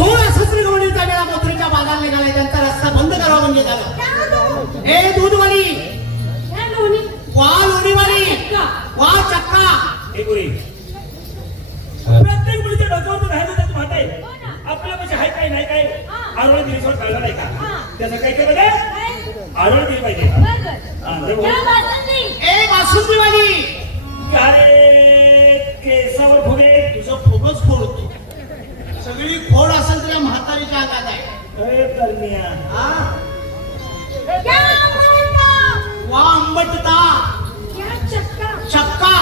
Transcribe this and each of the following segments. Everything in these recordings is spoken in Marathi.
सोळा सत्र वेळा मथुरेच्या बाजारला निघाला. त्यांचा रस्ता बंद करावा म्हणजे झालं. ए दूधवाली. वा लोणीवाली वा चक्का. हे गुरी प्रत्येक मुलीच्या डोक्यावर राहायचं त्याचं भात आहे. आपल्या म्हणजे हाय काय नाही काय? हा. आरोळ दिवसावर कळलं नाही का. त्याचं काय केलं पाहिजे आरोळ दिली पाहिजे. हा. ए वासुदेवाली अरे केसावर फुगे. तुझं फुगच फोडतो सगळी फोड असेल तुझ्या म्हातारीच्या अंगात आहे. अरे हा? वा आंबटता चक्का!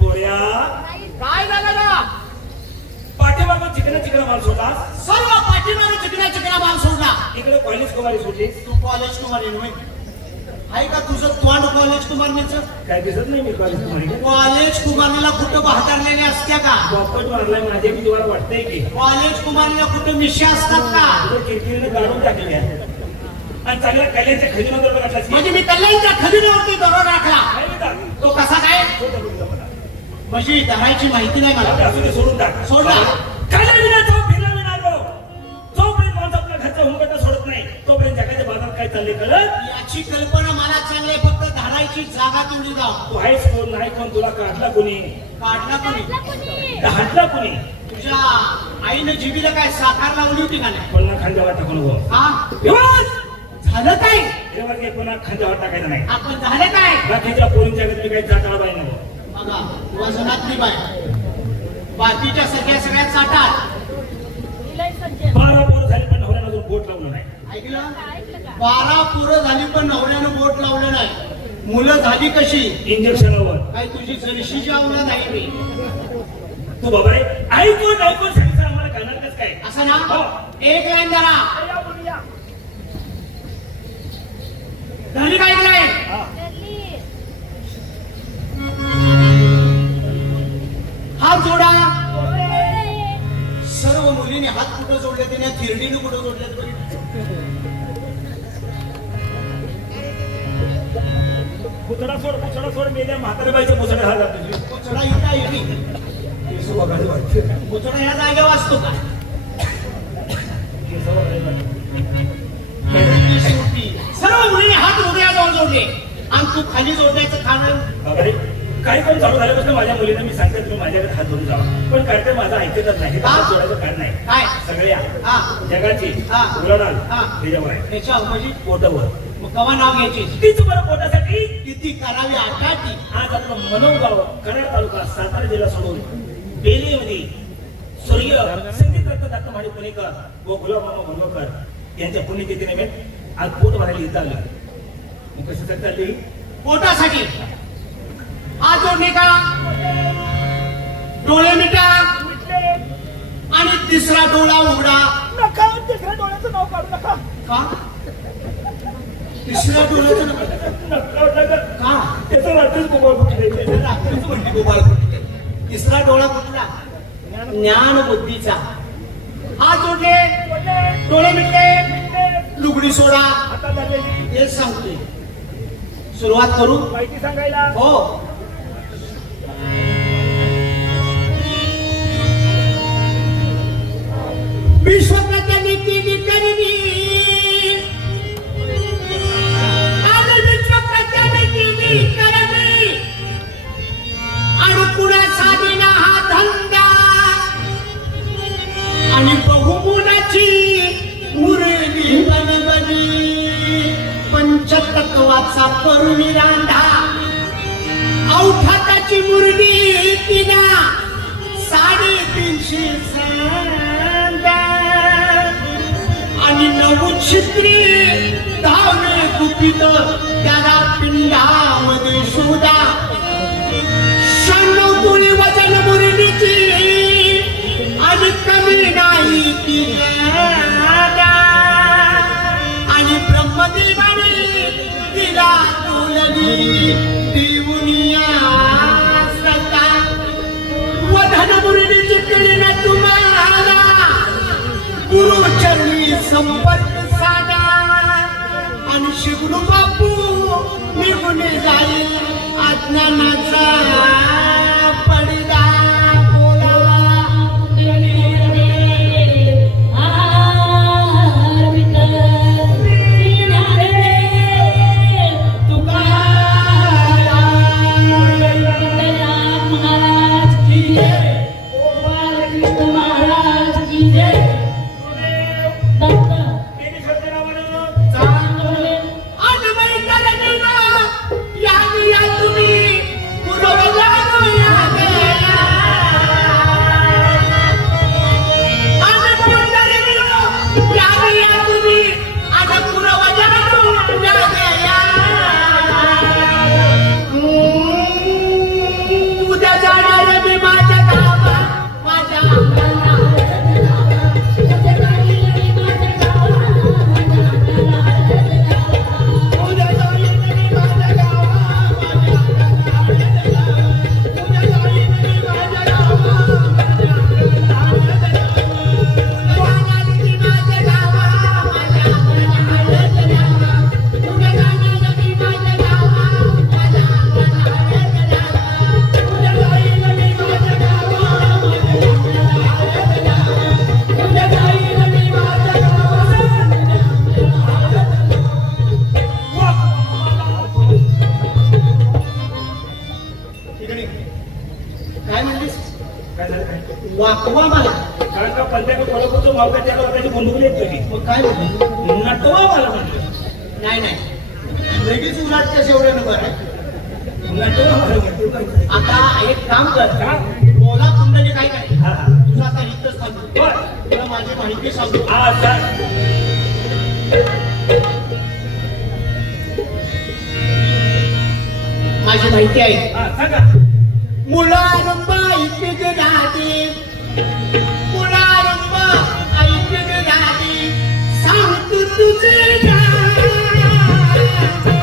पोऱ्या काय? झालं का पाठीमागून चिकन चिकन माल सोडला सर्व पाठीमागे चिकण्या चिकण्या माल इकडे कॉलेज कुमारी सोडली तू कॉलेज कुमारी नव्हे. आहे का तुझं तोंड कॉलेज कुमारनीचं काय दिसत नाही मी कॉलेज कुमारी कॉलेज कुमारनीला कुठं बहादरलेले असत्या का? पॉपकट मारलाय माझ्या मी तुम्हाला वाटतंय की. कॉलेज कुमारनीला कुठं मिशा असतात का? किरकिरीने काढून टाकल्या आणि चांगल्या कल्याणच्या खजिना बरोबर घातलास की म्हणजे मी कल्याणच्या खजिन्यावरती दरोडा टाकला? तो कसा काय. म्हणजे धरायची माहिती नाही मला. सोडून टाक. सोडला. खाल्या काय चाललंय कळत याची कल्पना मला चांगली आहे, फक्त धरायची जागा तेवढी जाऊ तू आहेस कोण? नाही कोण? तुला काढला कोणी? काढला कोणी? हाटला कोणी? तुझ्या आईनं जिबीला काय साकार लावली होती का नाही? पुन्हा खांद्यावर टाकून हा? झालं काय? हे वर्ग पुन्हा खांद्यावर टाकायचं नाही. आपण झालं काय? बाकीच्या पोरींच्या घरी काही जाताना पाहिजे नको बघा वजनातली बाय. बाकीच्या सगळ्या सगळ्या चाटात. बारा पोरं झाली पण नवऱ्यानं अजून बोट लावलं नाही बारा पुरं झाली पण नवऱ्यानं बोट लावलं नाही. मुलं झाली कशी? इंजेक्शनावर. काय तुझी जळशीची आवडत नाही मी. तू बाबा रे ऐकून सांगितलं आम्हाला कसं काय? असं ना? हो. एक लाईन जरा. झाली काय लाईन? हा. हात जोडा. सर्व मुलीने हात कुठं जोडले? तिने थिरडीने कुठं जोडले? पुतळा सोड पुतळा सोड मेल्या म्हातारे बाईच्या पुतळ्या हा जातो. कोचडा इथं येते केस बघायला वाटते. कोचडा ह्या जागेवर असतो. का केस बघायला सर्व मुलीने हात हृदयाजवळ जोडले. आणि तू खाली जोडण्याचं कारण? बाबा रे, काही पण चालू झाल्यापासून माझ्या मुलीने मी सांगते तुम्ही माझ्याकडे हात धरून जावा. पण करते माझं ऐकतच नाही जोडायचं कारण नाही. काय? सगळ्या हा. जगाची. उलाढाल. त्याच्यावर आहे. त्याच्या म्हणजे? पोटावर. मग कवा नाव घ्यायची? तीच बरं पोटासाठी? किती करावी आठाटी आज आपलं मनोगाव कराड तालुका सातारा जिल्हा सोडून बेलेमध्ये सूर्य संगीत रत्न दत्त महाडी पुणेकर व गुलाबमामा भोंगकर यांच्या पुण्यतिथी निमित्त आज पोट भरायला इथं आलं मग कशासाठी पोटासाठी. जोडणे का डोळे मिटा आणि तिसरा डोळा उघडा. नका तिसऱ्या डोळ्याचं नाव काढू नका. का? तिसऱ्या डोळ्याचं नका. का? त्याचं रात्रीच मोबाईल कुठे ते रात्रीच म्हणली गोपाळ कुठे. तिसरा डोळा कुठला? ज्ञान बुद्धीचा. हात जोडले डोळे मिटले. लुगडी सोडा. हेच सांगतोय. सुरुवात करू? माहिती सांगायला? हो. विश्वप्रत्याने केली करणी आणि विश्वप्रत्याने केली करणी आणि पुढे साधीना हा धंदा. आणि बहुमुलाची उरली बनबनी पंचतत्वाचा करुणी रांधा अवठाताची मुरली तिना साडेतीनशे शित्री धावणे गुपित त्याला पिंडामध्ये शोधा. शहाण्णव तुळी वजन मुरलीची आणि कमी नाही ती जागा. आणि ब्रह्मदेवाने तिला तुलली देऊनिया सता. वधन मुरलीची केली तुम्हाला. गुरुचरणी संपत्ती शिकलो बापू निघून जाईल अज्ञानाचा. नाही नाही. लगेच उलाट कसे एवढे नंबर आहे आता एक काम कर बोला कुंडले काय काय. तुझा आता सांगतो. तुला माझी माहिती सांगतो. माझी माहिती आहे. मुला रंबा इथे राहते मुला रंबा ऐकत राहते सांगतो तुझे Thank you.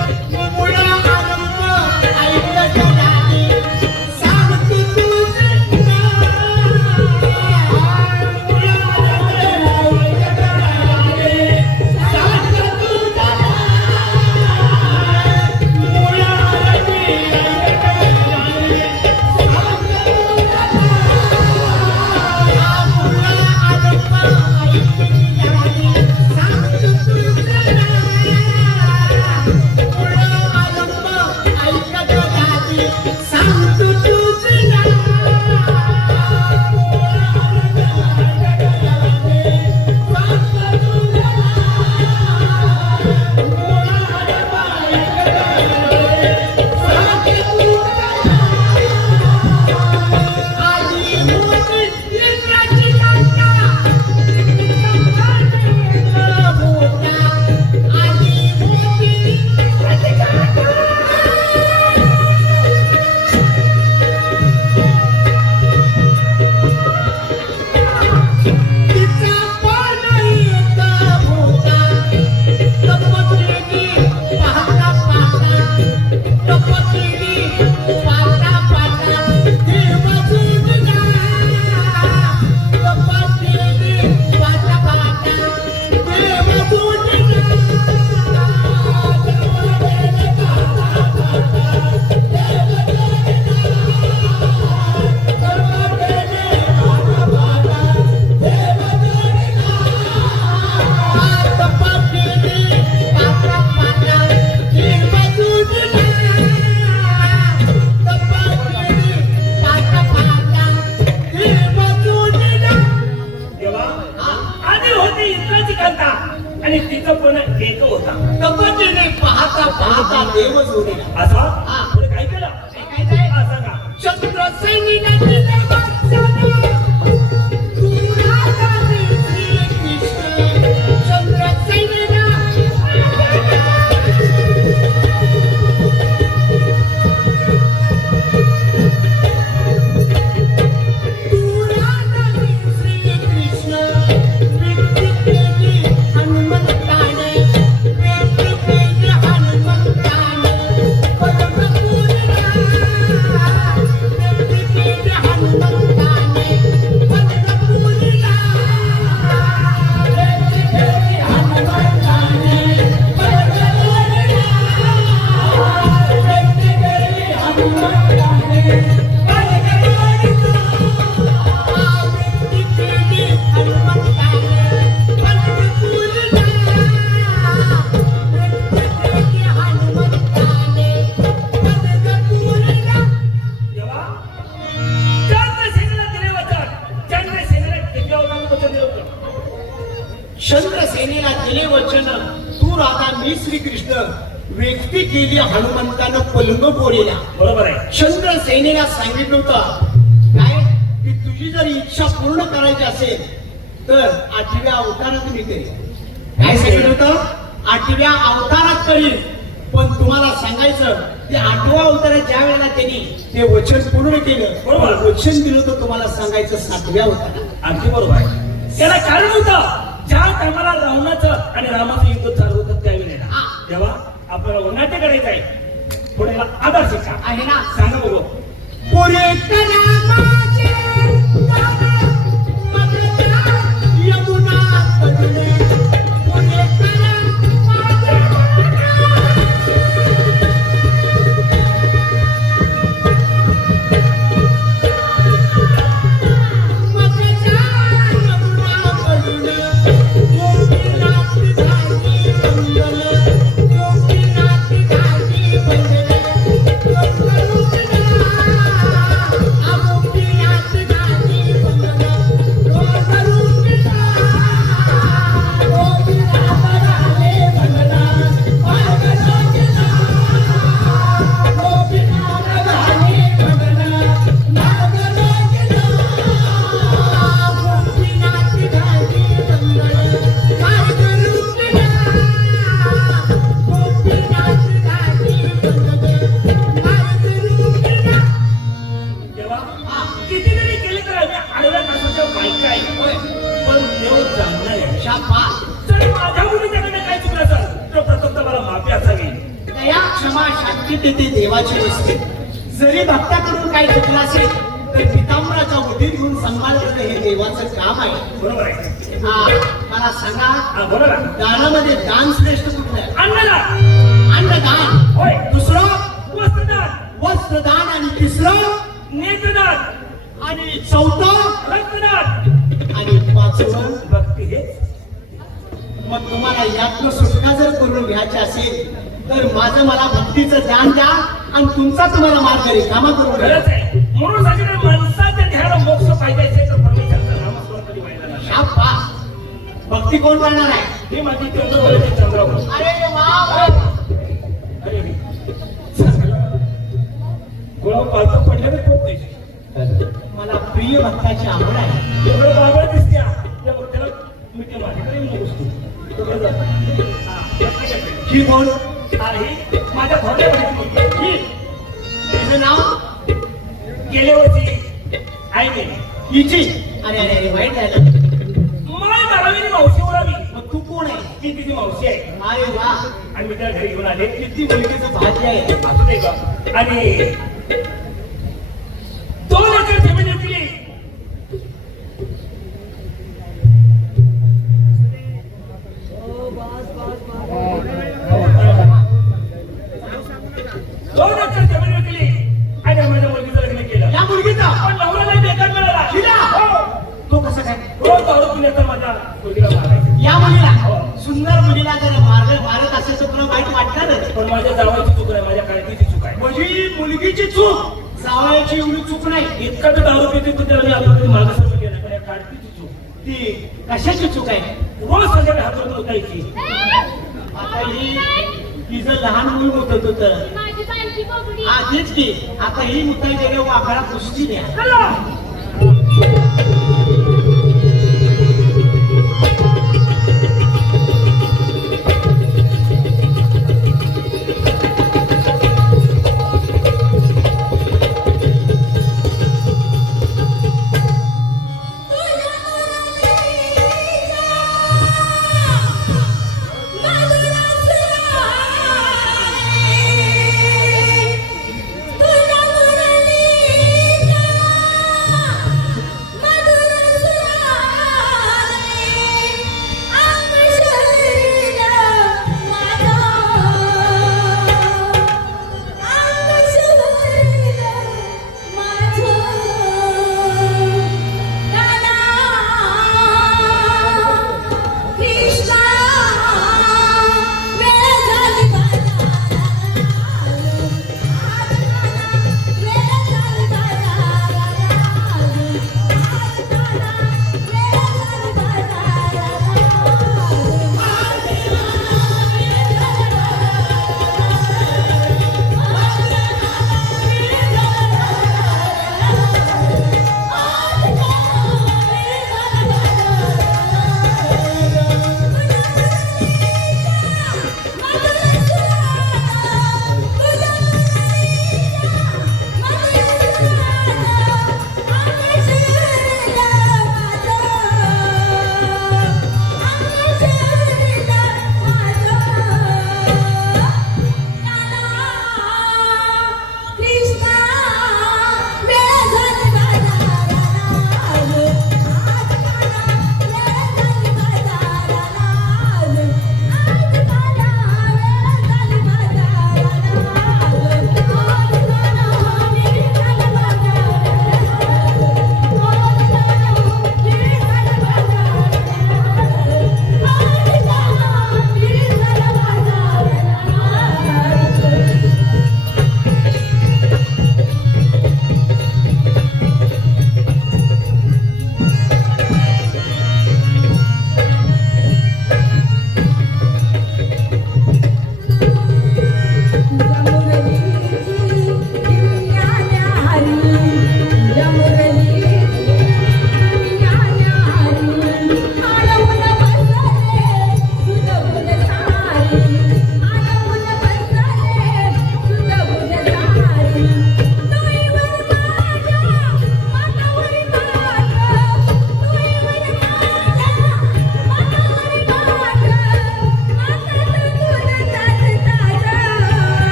तुझी जर इच्छा पूर्ण करायची असेल तर आठव्या अवतारात मी करेन काय सांगितलं होतं? आठव्या अवतारात करीन पण तुम्हाला सांगायचं ते आठवा अवतारात ज्या वेळेला त्यांनी ते वचन पूर्ण केलं बरोबर. वचन दिलं तर तुम्हाला सांगायचं सातव्या अवतारात. अगदी बरोबर. आहे त्याला कारण होतं ज्या टायमाला रावणाचं आणि रामाचं युद्ध चालू होतं त्यावेळेला हा. तेव्हा आपल्याला नाट्य करायचं आहे. पुढे आधार शिका आहे ना? सांगा बघू. पुरे यमुना कडले क्षमा शांती देते देवाची वस्ती. जरी भक्ताकडून काही चुकलं असेल तर पितांबराच्या उदीत घेऊन सांभाळ करणं हे देवाचं काम आहे. बरोबर आहे. मला सांगा दानामध्ये दान श्रेष्ठ कुठलं आहे? अन्नदान. अन्नदान. होय. दुसरं? वस्त्रदान. वस्त्रदान आणि तिसरं? नेत्रदान. आणि चौथं? रक्तदान. आणि पाचवं भक्ती हे. मग तुम्हाला यातनं सुटका जर करून घ्यायची असेल तर माझं मला भक्तीचं ज्ञान द्या आणि तुमचा तुम्हाला मार्ग रिकामा करून खरंच आहे. म्हणून सांगितलं माणसाच्या ध्यानाला मोक्ष पाहिजे असेल तर परमेश्वराचं नामस्मरण कधी व्हायला. भक्ती कोण करणार आहे? हे माझी चंद्रवळी चंद्रावर. अरे वा वा. अरे कोण पालतं पडलं तर पडते मला प्रिय भक्ताची आवड आहे. एवढं बाबा दिसते. त्या ते तो. हा. ही कोण? हा, ही माझ्या ही. तिचं नाव गेल्या वर्षी आई गेली हिची. अरे अरे अरे वाईट झालं माय बारावीने मावशी मग तू कोण आहे? मी तिची मावशी आहे. अरे वा. आणि मी त्याला घरी घेऊन आले. किती मुलगीचं भाग्य आहे. असं नाही का? आणि दोन एकर जमीन घेतली. दोन एकर जमीन विकली आणि माझ्या मुलगीचं लग्न केलं. या मुलगीचा? पण नवऱ्याला बेकार मिळाला? हो. तो कसं काय? रोज दारू माझ्या मुलगीला मारायचं. या मुलीला? सुंदर मुलीला जर मार्ग मारत असेल तर तुला वाईट वाटणारच. पण माझ्या जावायची चूक नाही माझ्या काळजीची चूक आहे. म्हणजे मुलगीची चूक? जावयाची एवढी चूक नाही. इतका तर दारू पिते तर त्याला आपण काळजीची चूक. ती कशाची चूक आहे? रोज संध्याकाळी हातात उठायची आता ही तिचं लहान मूल होत होतं तेच की आता ही मुताई गेल्या वाकडा पुसती द्या.